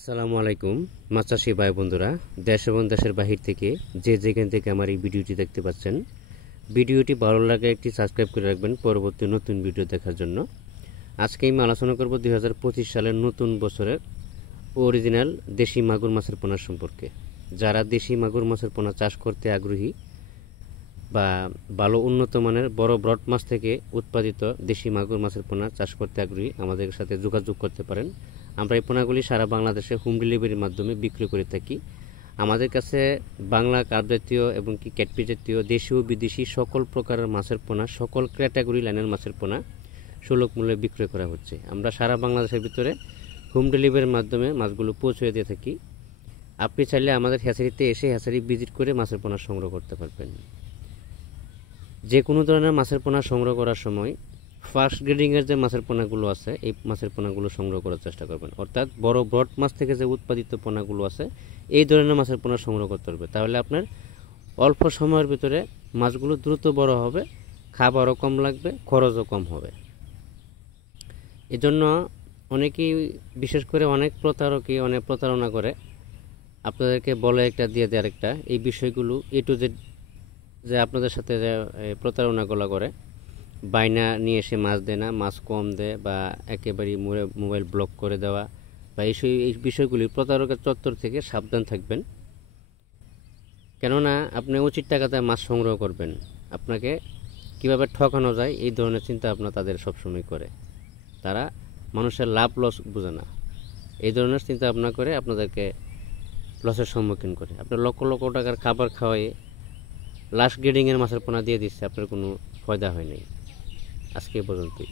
আসসালামু আলাইকুম মাছ চাষি ভাই বন্ধুরা, দেশ এবং দেশের বাহির থেকে যে যেখান থেকে আমার এই ভিডিওটি দেখতে পাচ্ছেন, ভিডিওটি ভালো লাগে একটি সাবস্ক্রাইব করে রাখবেন পরবর্তী নতুন ভিডিও দেখার জন্য। আজকে আমি আলোচনা করব 2025 সালের নতুন বছরের অরিজিনাল দেশি মাগুর মাছের পোনা সম্পর্কে। যারা দেশি মাগুর মাছের পোনা চাষ করতে আগ্রহী বা ভালো উন্নত মানের বড় ব্রড মাছ থেকে উৎপাদিত দেশি মাগুর মাছের পোনা চাষ করতে আগ্রহী, আমাদের সাথে যোগাযোগ করতে পারেন। আমরা এই পোনাগুলি সারা বাংলাদেশে হোম ডেলিভারির মাধ্যমে বিক্রি করে থাকি। আমাদের কাছে বাংলা কার্প জাতীয় এবং কি ক্যাটফিশ জাতীয় দেশীয় বিদেশি সকল প্রকারের মাছের পোনা, সকল ক্যাটাগরি লাইনের মাছের পোনা সুলভ মূল্যে বিক্রয় করা হচ্ছে। আমরা সারা বাংলাদেশের ভিতরে হোম ডেলিভারির মাধ্যমে মাছগুলো পৌঁছে দিয়ে থাকি। আপনি চাইলে আমাদের হ্যাচারিতে এসে হ্যাচারি ভিজিট করে মাছের পোনা সংগ্রহ করতে পারবেন। যে কোনো ধরনের মাছের পোনা সংগ্রহ করার সময় ফার্স্ট গ্রেডিংয়ের যে মাছের পোনাগুলো আছে এই মাছের পোনাগুলো সংগ্রহ করার চেষ্টা করবেন। অর্থাৎ বড় ব্রড মাছ থেকে যে উৎপাদিত পোনাগুলো আছে এই ধরনের মাছের পোনা সংগ্রহ করতে হবে। তাহলে আপনার অল্প সময়ের ভিতরে মাছগুলো দ্রুত বড় হবে, খাবারও কম লাগবে, খরচও কম হবে। এজন্য অনেকেই, বিশেষ করে অনেক প্রতারকই অনেক প্রতারণা করে, আপনাদেরকে বলে একটা দিয়ে দেয় আরেকটা। এই বিষয়গুলো এ টু জেড যে আপনাদের সাথে যে প্রতারণাগুলো করে, বাইনা নিয়ে এসে মাছ দেয় না, মাছ কম দেয় বা একেবারেই মোবাইল ব্লক করে দেওয়া বা এই বিষয়গুলি প্রতারকের চত্বর থেকে সাবধান থাকবেন। কেননা আপনি উচিত টাকাতে মাছ সংগ্রহ করবেন, আপনাকে কিভাবে ঠকানো যায় এই ধরনের চিন্তা ভাবনা তাদের সবসময় করে। তারা মানুষের লাভ লস বোঝে না, এই ধরনের চিন্তা ভাবনা করে আপনাদেরকে লসের সম্মুখীন করে। আপনার লক্ষ লক্ষ টাকার খাবার খাওয়াই লাস্ট গ্রেডিংয়ের মাছের পোনা দিয়ে দিচ্ছে, আপনার কোনো ফায়দা হয় নাই। আজকে পর্যন্তই।